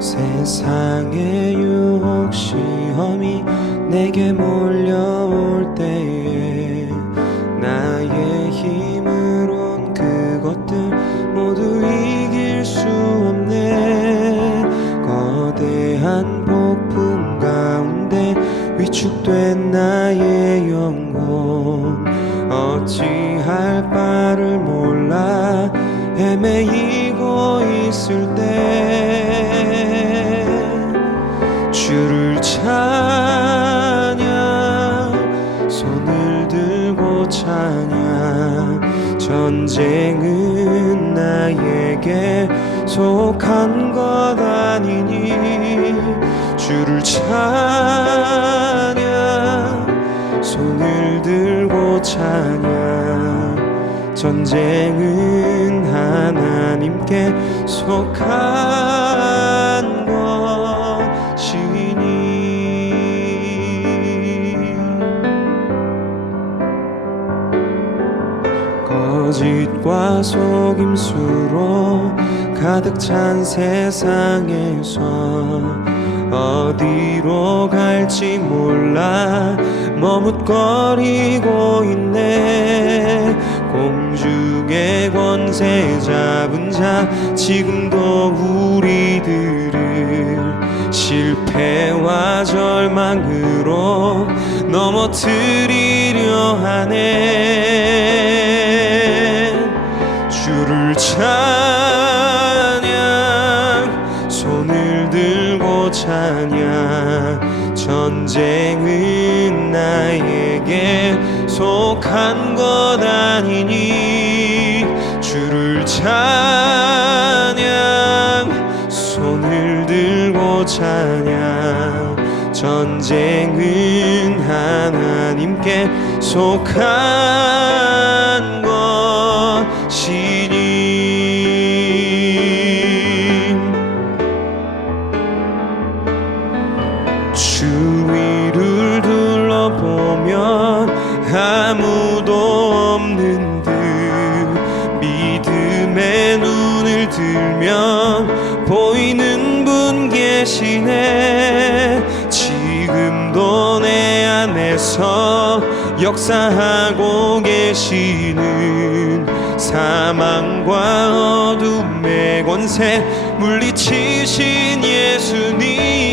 세상의 유혹 시험이 내게 몰려올 때에 나의 힘으론 그것들 모두 이길 수 없네. 거대한 폭풍 가운데 위축된 나의 영혼, 어찌할 바를 몰라 헤매이고 있을 때 주를 찬양, 손을 들고 찬양. 전쟁은 나에게 속한 것 아니니 주를 찬양, 손을 들고 찬양. 전쟁은 하나님께 속한 것이니. 거짓과 속임수로 가득 찬 세상에서 어디로 갈지 몰라 머뭇거리고 있네. 공중의 권세 잡은 자 지금도 우리들을 실패와 절망으로 넘어뜨리려 하네. 주를 찬양, 손을 들고 찬양. 전쟁은 나에게 속한 것 아니니 주를 찬양, 손을 들고 찬양. 전쟁은 하나님께 속한 것이니. 주위를 둘러보면 아무도 없는 듯 믿음의 눈을 들면 보이는 분 계시네. 지금도 내 안에서 역사하고 계시는 사망과 어둠의 권세 물리치신 예수님.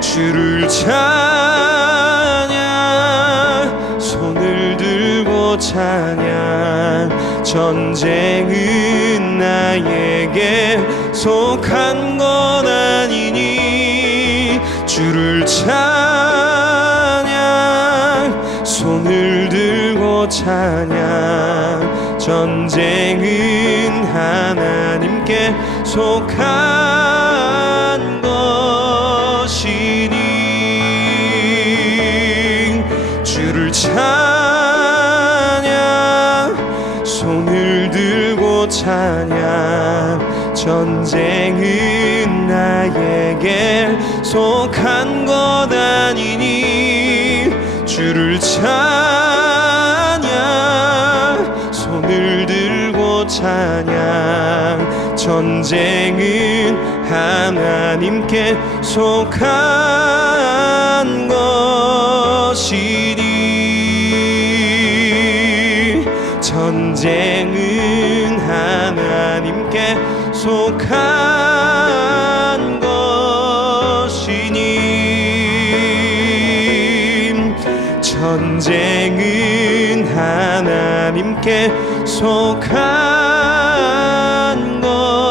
주를 찬양, 손을 들고 찬양. 전쟁은 나에게 속한 것 아니니 주를 찬양, 손을 들고 찬양. 전쟁은 하나님께 속한 것이니. 주를 찬양, 손을 들고 찬양. 전쟁은 나에게 속한 것 아니니 주를 찬양, 손을 들고 찬양. 전쟁은 하나님께 속한 것이니. 전쟁은 하나님께 속한 것이니. 전쟁은 하나님께 속한 것이니.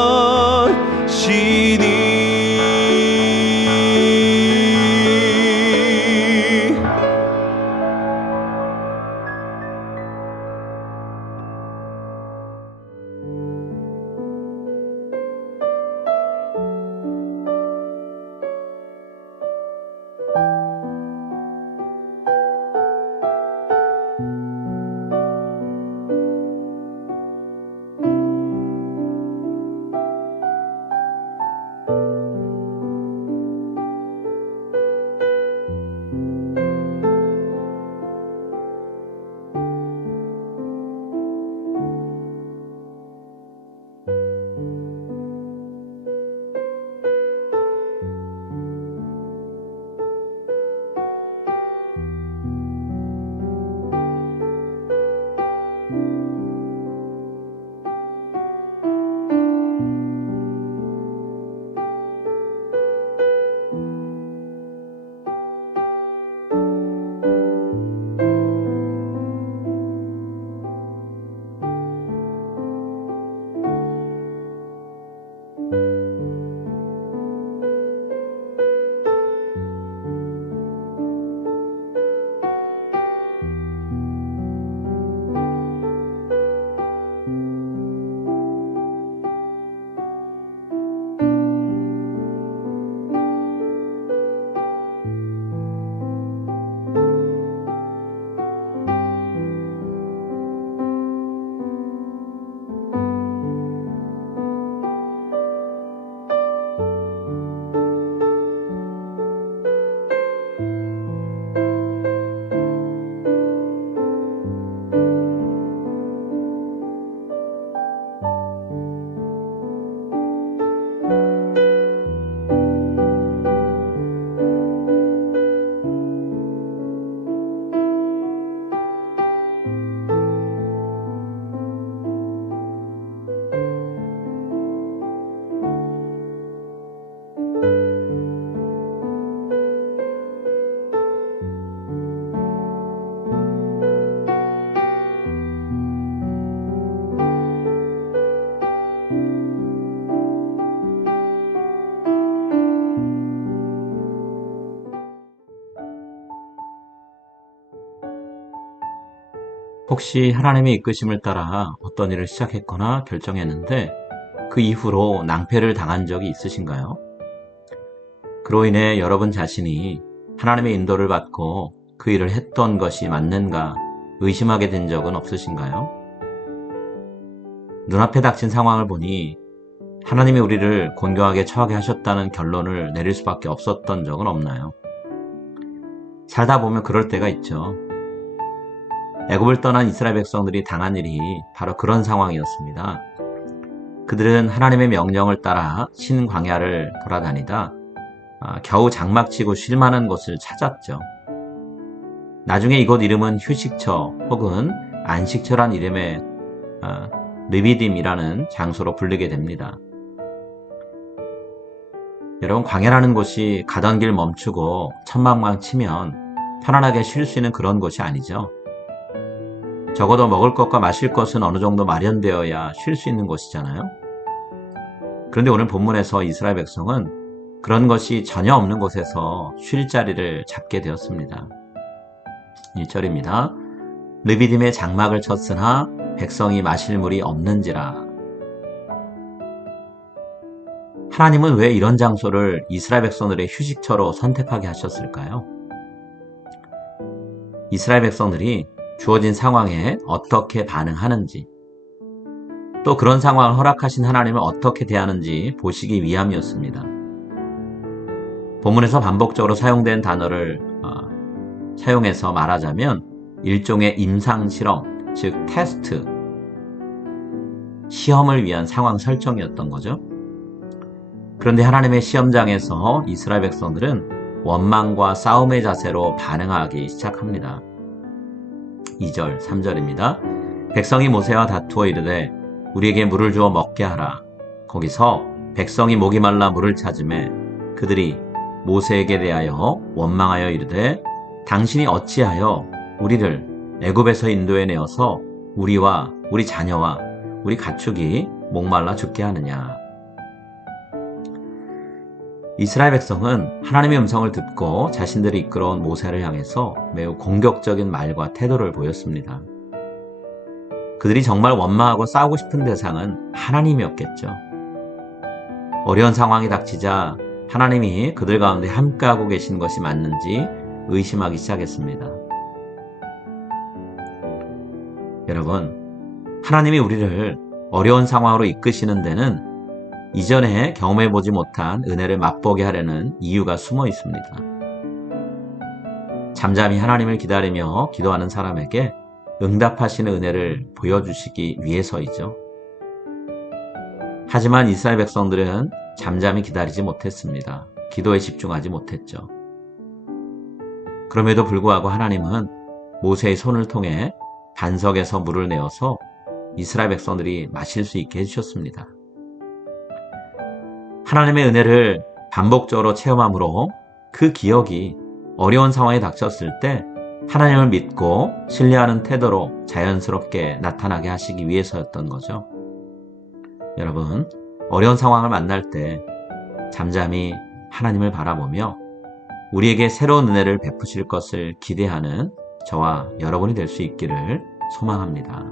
혹시 하나님의 이끄심을 따라 어떤 일을 시작했거나 결정했는데 그 이후로 낭패를 당한 적이 있으신가요? 그로 인해 여러분 자신이 하나님의 인도를 받고 그 일을 했던 것이 맞는가 의심하게 된 적은 없으신가요? 눈앞에 닥친 상황을 보니 하나님이 우리를 곤경하게 처하게 하셨다는 결론을 내릴 수밖에 없었던 적은 없나요? 살다 보면 그럴 때가 있죠. 애굽을 떠난 이스라엘 백성들이 당한 일이 바로 그런 상황이었습니다. 그들은 하나님의 명령을 따라 신광야를 돌아다니다 겨우 장막치고 쉴만한 곳을 찾았죠. 나중에 이곳 이름은 휴식처 혹은 안식처란 이름의 르비딤이라는 장소로 불리게 됩니다. 여러분, 광야라는 곳이 가던 길 멈추고 천막만 치면 편안하게 쉴 수 있는 그런 곳이 아니죠. 적어도 먹을 것과 마실 것은 어느 정도 마련되어야 쉴 수 있는 곳이잖아요. 그런데 오늘 본문에서 이스라엘 백성은 그런 것이 전혀 없는 곳에서 쉴 자리를 잡게 되었습니다. 1절입니다. 르비딤의 장막을 쳤으나 백성이 마실 물이 없는지라. 하나님은 왜 이런 장소를 이스라엘 백성들의 휴식처로 선택하게 하셨을까요? 이스라엘 백성들이 주어진 상황에 어떻게 반응하는지, 또 그런 상황을 허락하신 하나님을 어떻게 대하는지 보시기 위함이었습니다. 본문에서 반복적으로 사용된 단어를 사용해서 말하자면 일종의 임상실험, 즉 테스트, 시험을 위한 상황 설정이었던 거죠. 그런데 하나님의 시험장에서 이스라엘 백성들은 원망과 싸움의 자세로 반응하기 시작합니다. 2절, 3절입니다. 백성이 모세와 다투어 이르되 우리에게 물을 주어 먹게 하라. 거기서 백성이 목이 말라 물을 찾으매 그들이 모세에게 대하여 원망하여 이르되 당신이 어찌하여 우리를 애굽에서 인도해 내어서 우리와 우리 자녀와 우리 가축이 목말라 죽게 하느냐. 이스라엘 백성은 하나님의 음성을 듣고 자신들이 이끌어온 모세를 향해서 매우 공격적인 말과 태도를 보였습니다. 그들이 정말 원망하고 싸우고 싶은 대상은 하나님이었겠죠. 어려운 상황이 닥치자 하나님이 그들 가운데 함께하고 계신 것이 맞는지 의심하기 시작했습니다. 여러분, 하나님이 우리를 어려운 상황으로 이끄시는 데는 이전에 경험해보지 못한 은혜를 맛보게 하려는 이유가 숨어 있습니다. 잠잠히 하나님을 기다리며 기도하는 사람에게 응답하시는 은혜를 보여주시기 위해서이죠. 하지만 이스라엘 백성들은 잠잠히 기다리지 못했습니다. 기도에 집중하지 못했죠. 그럼에도 불구하고 하나님은 모세의 손을 통해 반석에서 물을 내어서 이스라엘 백성들이 마실 수 있게 해주셨습니다. 하나님의 은혜를 반복적으로 체험함으로 그 기억이 어려운 상황에 닥쳤을 때 하나님을 믿고 신뢰하는 태도로 자연스럽게 나타나게 하시기 위해서였던 거죠. 여러분, 어려운 상황을 만날 때 잠잠히 하나님을 바라보며 우리에게 새로운 은혜를 베푸실 것을 기대하는 저와 여러분이 될 수 있기를 소망합니다.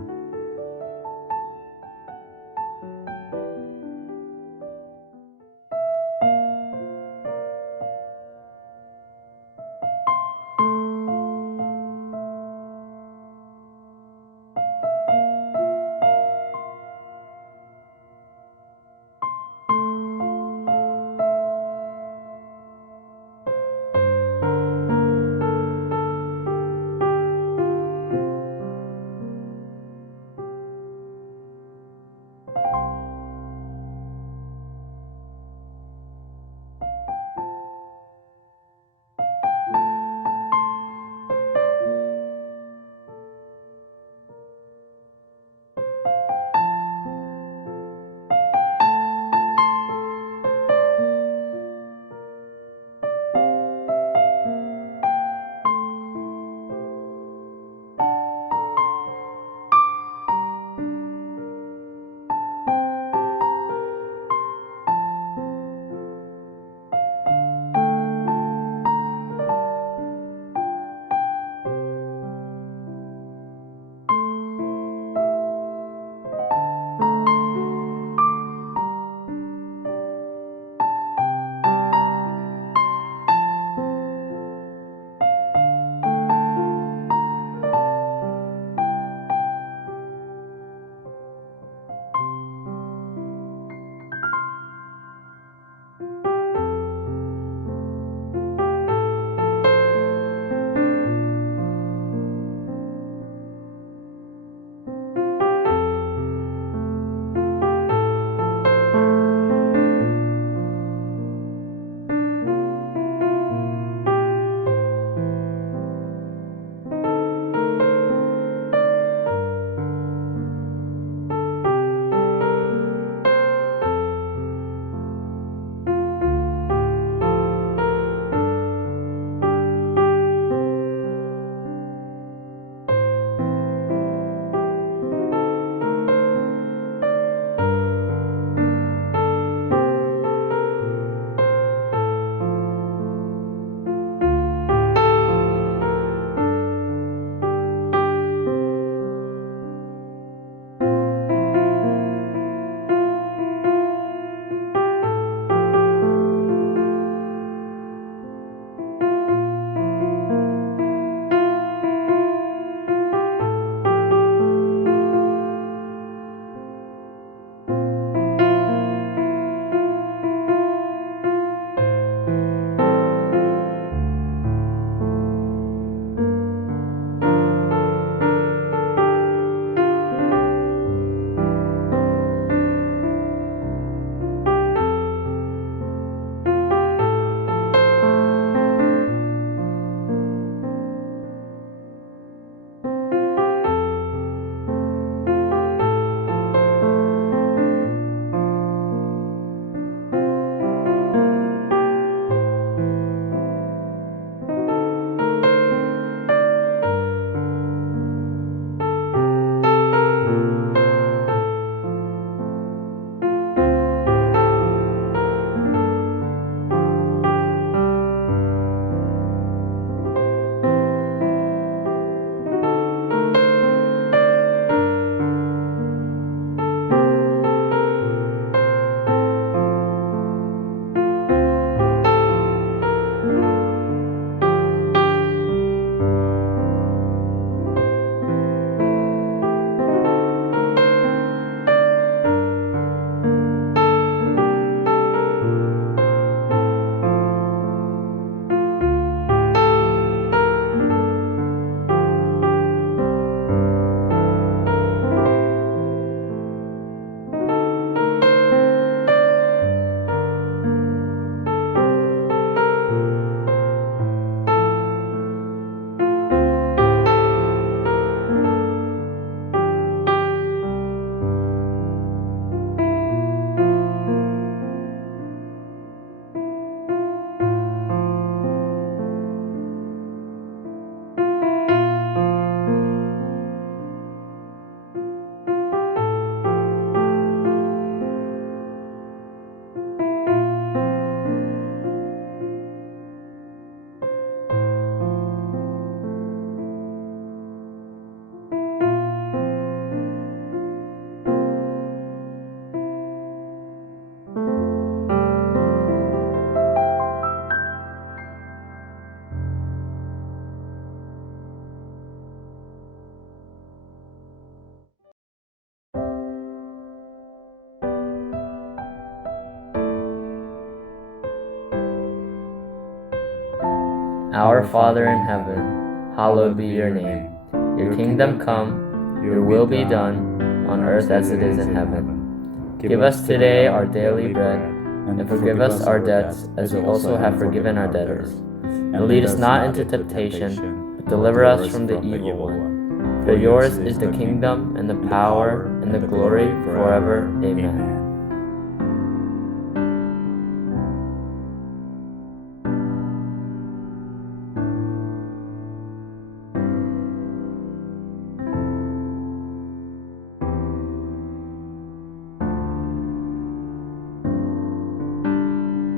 Our Father in heaven, hallowed be your name. Your kingdom come, your will be done, on earth as it is in heaven. Give us today our daily bread, and forgive us our debts as we also have forgiven our debtors. And lead us not into temptation, but deliver us from the evil one. For yours is the kingdom, and the power, and the glory forever. Amen.